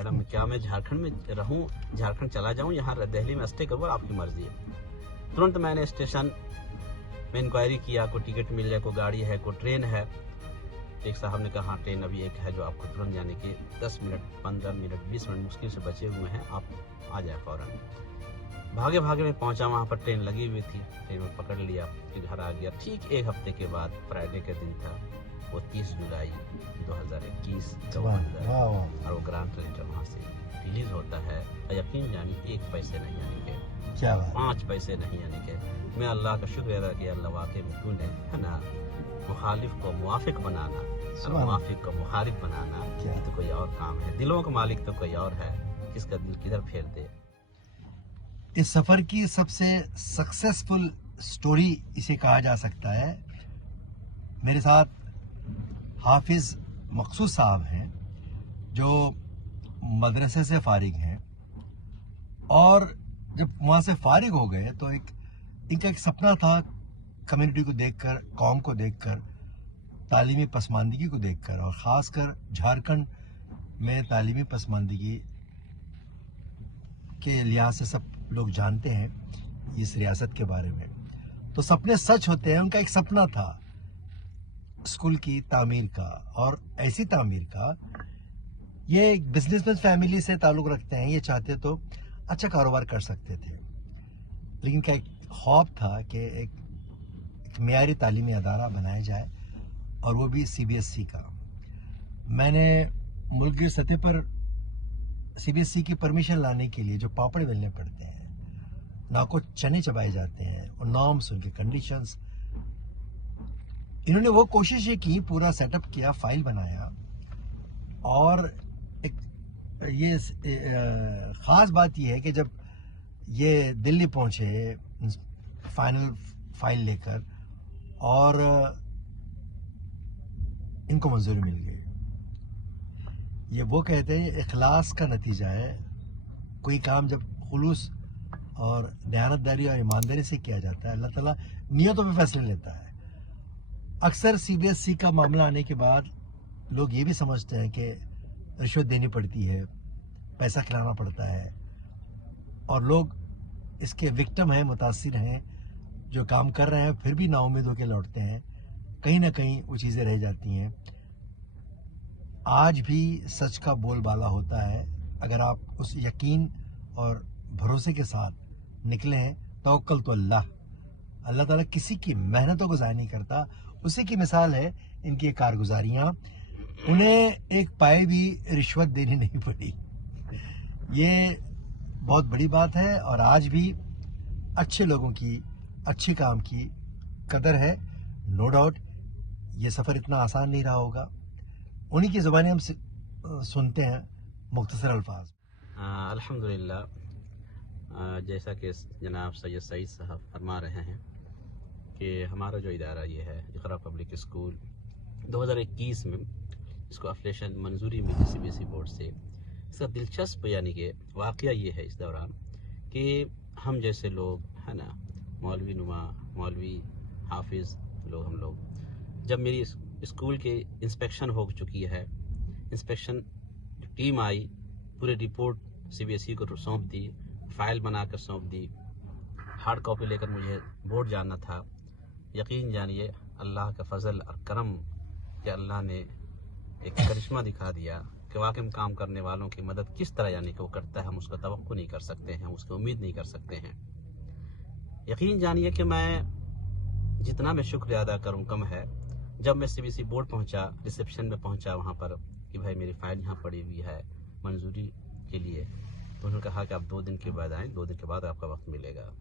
Madam क्या मैं झारखंड में रहूं, झारखंड चला जाऊं, यहाँ दिल्ली में स्टे करूँ, आपकी मर्जी है। तुरंत मैंने स्टेशन में इंक्वायरी किया, कोई टिकट मिल जाए, कोई गाड़ी है, कोई ट्रेन है। एक साहब ने कहा हाँ ट्रेन अभी एक है जो आपको तुरंत जाने के 10 मिनट 15 मिनट 20 मिनट मुश्किल से बचे हुए हैं, आप आ जाए फ़ौरन। भागे भागे मैं पहुंचा, वहाँ पर ट्रेन लगी हुई थी, ट्रेन में पकड़ लिया, फिर घर आ गया। ठीक एक हफ्ते के बाद फ्राइडे का दिन था, वो 30 जुलाई 2021 और वो ग्रांड लेटर वहाँ से रिलीज होता है। यकीन जानिए 1 पैसे नहीं यानी के, 5 पैसे नहीं यानी के। मैं अल्लाह का शुक्र अदा किया, अल्लाह वाकई में तूने है ना मुखालिफ को मुवाफिक बनाना और मुवाफिक को मुखालिफ बनाना, ये तो कोई और काम है। दिलों का मालिक तो कोई और है, किसका दिल किधर फेर दे। इस सफ़र की सबसे सक्सेसफुल स्टोरी इसे कहा जा सकता है। मेरे साथ हाफिज़ मकसूद साहब हैं जो मदरसे से फारिग हैं, और जब वहाँ से फारिग हो गए तो इनका एक सपना था कम्युनिटी को देखकर, कौम को देखकर, तालीमी पसमानदगी को देखकर, और ख़ासकर झारखंड में तालीमी पसमानदगी के लिहाज से सब लोग जानते हैं इस रियासत के बारे में। तो सपने सच होते हैं। उनका एक सपना था स्कूल की तामीर का, और ऐसी तामीर का, ये एक बिजनेसमैन फैमिली से ताल्लुक़ रखते हैं, ये चाहते तो अच्छा कारोबार कर सकते थे, लेकिन क्या एक ख्वाब था कि एक मेयारी तालीमी अदारा बनाया जाए, और वो भी CBSE का। मैंने मुल्क की सतह पर CBSE की परमिशन लाने के लिए जो पापड़ बेलने पड़ते हैं, नाको चने चबाए जाते हैं, और नॉर्म्स, उनके कंडीशंस, इन्होंने वो कोशिश की, पूरा सेटअप किया, फाइल बनाया। और एक ये ख़ास बात ये है कि जब ये दिल्ली पहुंचे फाइनल फाइल लेकर, और इनको मंजूरी मिल गई। ये वो कहते हैं इखलास का नतीजा है। कोई काम जब खुलूस और दयानतदारी और ईमानदारी से किया जाता है, अल्लाह ताला नियतों पे फैसले लेता है। अक्सर CBSE का मामला आने के बाद लोग ये भी समझते हैं कि रिश्वत देनी पड़ती है, पैसा खिलाना पड़ता है, और लोग इसके विक्टिम हैं, मुतासिर हैं, जो काम कर रहे हैं फिर भी नाउम्मीद होकर लौटते हैं। कहीं ना कहीं वो चीज़ें रह जाती हैं। आज भी सच का बोलबाला होता है। अगर आप उस यकीन और भरोसे के साथ निकले हैं, तवक्कल तो अल्लाह ताला किसी की मेहनतों को ज़ाया नहीं करता। उसी की मिसाल है इनकी कारगुजारियाँ। उन्हें एक पाए भी रिश्वत देनी नहीं पड़ी। ये बहुत बड़ी बात है, और आज भी अच्छे लोगों की, अच्छे काम की कदर है। नो डाउट ये सफ़र इतना आसान नहीं रहा होगा। उन्हीं की ज़ुबानी हम सुनते हैं मुख्तसर अल्फाज। अल्हम्दुलिल्लाह, जैसा कि जनाब सैयद सईद साहब फरमा रहे हैं कि हमारा जो इदारा ये है इक़रा पब्लिक स्कूल, 2021 में इसको अफिलिएशन मंजूरी मिली CBSE बोर्ड से। इसका दिलचस्प यानी कि वाक़या ये है इस दौरान कि हम जैसे लोग है ना, मौलवी नुमा, मौलवी हाफिज़ लोग, हम लोग जब मेरी स्कूल के इंस्पेक्शन हो चुकी है, इंस्पेक्शन टीम आई, पूरी रिपोर्ट CBSE को सौंप दी, फाइल बनाकर सौंप दी, हार्ड कॉपी लेकर मुझे बोर्ड जाना था। यकीन जानिए अल्लाह का फजल और करम कि अल्लाह ने एक करिश्मा दिखा दिया कि वाकई में काम करने वालों की मदद किस तरह यानी कि वो करता है, हम उसका तवक्को नहीं कर सकते हैं, उसकी उम्मीद नहीं कर सकते हैं। यकीन जानिए कि मैं जितना मैं शुक्र अदा करूं कम है। जब मैं CBSE बोर्ड पहुंचा, रिसेप्शन में पहुंचा वहां पर कि भाई मेरी फाइल यहाँ पड़ी हुई है मंजूरी के लिए, तो उन्होंने कहा कि आप 2 दिन के बाद आएँ, 2 दिन के बाद आपका वक्त मिलेगा।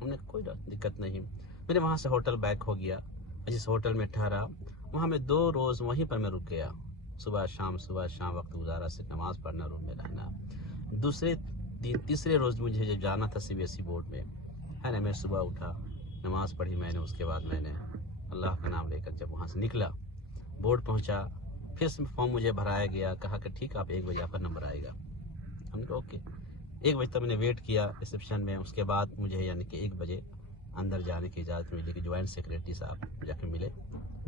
हमने कोई दिक्कत नहीं, मेरे वहाँ से होटल बैक हो गया। जिस होटल में ठहरा वहाँ मैं 2 रोज़ वहीं पर मैं रुक गया, सुबह शाम वक्त गुजारा, से नमाज़ पढ़ना, रूम में रहना। दूसरे दिन तीसरे रोज़ मुझे जब जाना था CBSE बोर्ड में है ना, मैं सुबह उठा, नमाज़ पढ़ी मैंने, उसके बाद मैंने अल्लाह का नाम लेकर जब वहाँ से निकला, बोर्ड पहुँचा, फिर फॉर्म मुझे भराया गया। कहा कि ठीक आप 1 बजे आपका नंबर आएगा। हमने कहा ओके। 1 बजे तक मैंने वेट किया रिसेप्शन में। उसके बाद मुझे यानी कि 1 बजे अंदर जाने की इजाज़त मिली कि ज्वाइंट सेक्रेटरी साहब जाके मिले,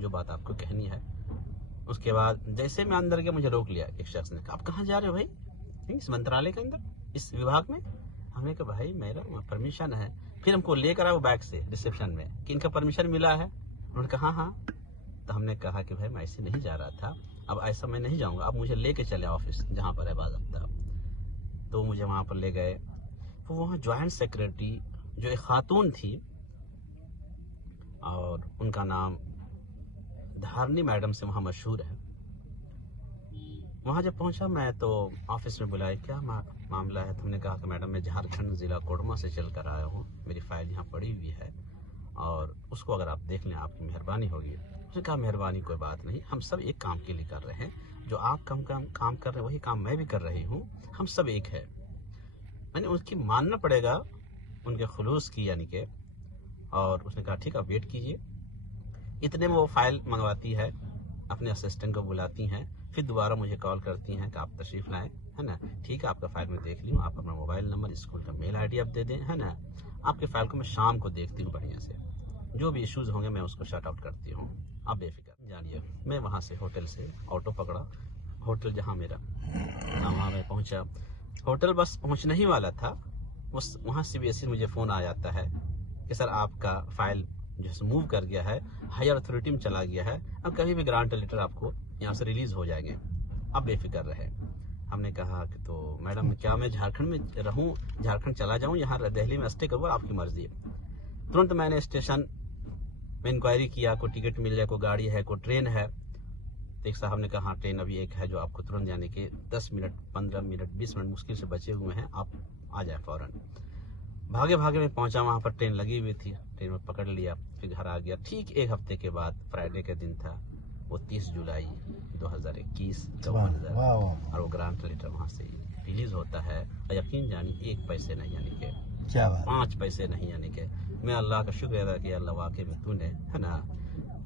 जो बात आपको कहनी है। उसके बाद जैसे मैं अंदर गया मुझे रोक लिया एक शख्स ने, आप कहाँ जा रहे हो भाई? इस मंत्रालय के अंदर, इस विभाग में। हमने कहा भाई मेरा परमिशन है। फिर हमको लेकर आओ बैग से रिसेप्शन में कि इनका परमिशन मिला है। उन्होंने कहा हाँ हाँ। तो हमने कहा कि भाई मैं ऐसे नहीं जा रहा था, अब ऐसा मैं नहीं जाऊंगा, अब मुझे लेके चले ऑफिस जहाँ पर है बाज़ाब्ता। तो मुझे वहाँ पर ले गए। तो वहाँ ज्वाइंट सेक्रेटरी जो एक खातून थी और उनका नाम धारनी मैडम से वहाँ मशहूर है। वहाँ जब पहुँचा मैं तो ऑफिस में बुलाए, क्या मामला है? तो हमने कहा कि मैडम मैं झारखंड ज़िला कोडरमा से चल कर आया हूँ, मेरी फाइल यहाँ पड़ी हुई है और उसको अगर आप देख लें आपकी मेहरबानी होगी। उसने कहा मेहरबानी कोई बात नहीं, हम सब एक काम के लिए कर रहे हैं, जो आप काम कर रहे हैं वही काम मैं भी कर रही हूँ, हम सब एक है। मैंने उसकी मानना पड़ेगा उनके खुलूस की यानी के। और उसने कहा ठीक है वेट कीजिए। इतने में वो फाइल मंगवाती है, अपने असिस्टेंट को बुलाती हैं, फिर दोबारा मुझे कॉल करती हैं कि आप तशरीफ़ लाएं, है ना, ठीक है आपका फाइल मैं देख ली हूँ, आप अपना मोबाइल नंबर स्कूल का मेल आईडी आप दे दें, है ना, आपके फाइल को मैं शाम को देखती हूँ बढ़िया से, जो भी इश्यूज़ होंगे मैं उसको शट आउट करती हूँ, आप बेफिक्र जानिए। मैं वहाँ से होटल से ऑटो पकड़ा, होटल जहाँ मेरा वहाँ मैं पहुँचा। होटल बस पहुँचने ही वाला था, उस वहाँ CBSE मुझे फ़ोन आ जाता है कि सर आपका फाइल जो है मूव कर गया है, हायर अथॉरिटी में चला गया है, अब कभी भी ग्रांट लेटर आपको यहाँ से रिलीज़ हो जाएंगे, आप बेफिक्र रहे। हमने कहा कि तो मैडम क्या मैं झारखंड में रहूँ, झारखंड चला जाऊँ, यहाँ दिल्ली में स्टे करूँ, आपकी मर्जी है। तुरंत मैंने स्टेशन में इंक्वायरी किया, कोई टिकट मिल जाए, कोई गाड़ी है, कोई ट्रेन है। तो एक साहब ने कहा हाँ ट्रेन अभी एक है जो आपको तुरंत जाने के 10 मिनट 15 मिनट 20 मिनट मुश्किल से बचे हुए हैं, आप आ जाए फ़ौरन। भागे भागे में पहुंचा, वहाँ पर ट्रेन लगी हुई थी, ट्रेन में पकड़ लिया, फिर घर आ गया। ठीक एक हफ्ते के बाद फ्राइडे का दिन था, वो 30 जुलाई 2021 और वो ग्रांट लेटर वहाँ से रिलीज होता है। और यकीन जानिए 1 पैसे नहीं यानी कि क्या बात, 5 पैसे नहीं यानी कि मैं अल्लाह का शुक्र अदा किया, अल्लाह वाकई में तूने, है ना,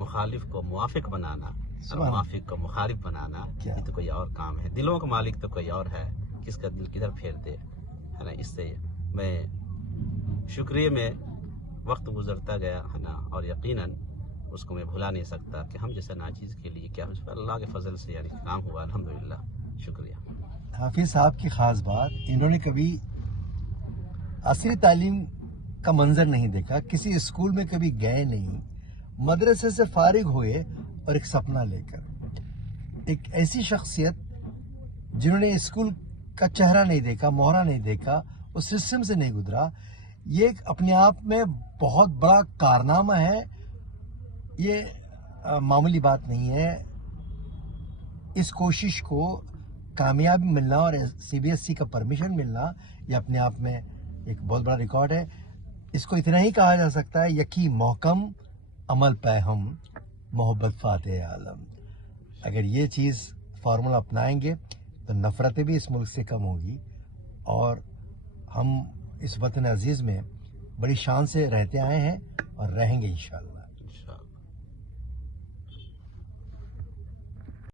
मुखालिफ को मुवाफिक बनाना और मुवाफिक को मुखालिफ बनाना, ये तो कोई और काम है। दिलों का मालिक तो कोई और है, किसका दिल किधर फेर दे, है ना। इससे मैं शुक्रिया में वक्त गुजरता गया, है ना, और यकीनन उसको मैं भुला नहीं सकता कि हम जैसे नाचीज़ के लिए क्या अल्लाह के फजल से यानी काम हुआ, अल्हम्दुलिल्लाह, शुक्रिया। हाफिज साहब की ख़ास बात, इन्होंने कभी असली तालीम का मंजर नहीं देखा, किसी स्कूल में कभी गए नहीं, मदरसे से फारिग हुए और एक सपना लेकर। एक ऐसी शख्सियत जिन्होंने स्कूल का चेहरा नहीं देखा, मोहरा नहीं देखा, उस सिस्टम से नहीं गुजरा, ये अपने आप में बहुत बड़ा कारनामा है। ये मामूली बात नहीं है। इस कोशिश को कामयाबी मिलना और CBSE का परमिशन मिलना, ये अपने आप में एक बहुत बड़ा रिकॉर्ड है। इसको इतना ही कहा जा सकता है, यकी मोहकम अमल पे हम मोहब्बत फाते आलम। अगर ये चीज़ फार्मूला अपनाएंगे तो नफ़रतें भी इस मुल्क से कम होगी और हम इस वतन अजीज़ में बड़ी शान से रहते आए हैं और रहेंगे इंशाअल्लाह।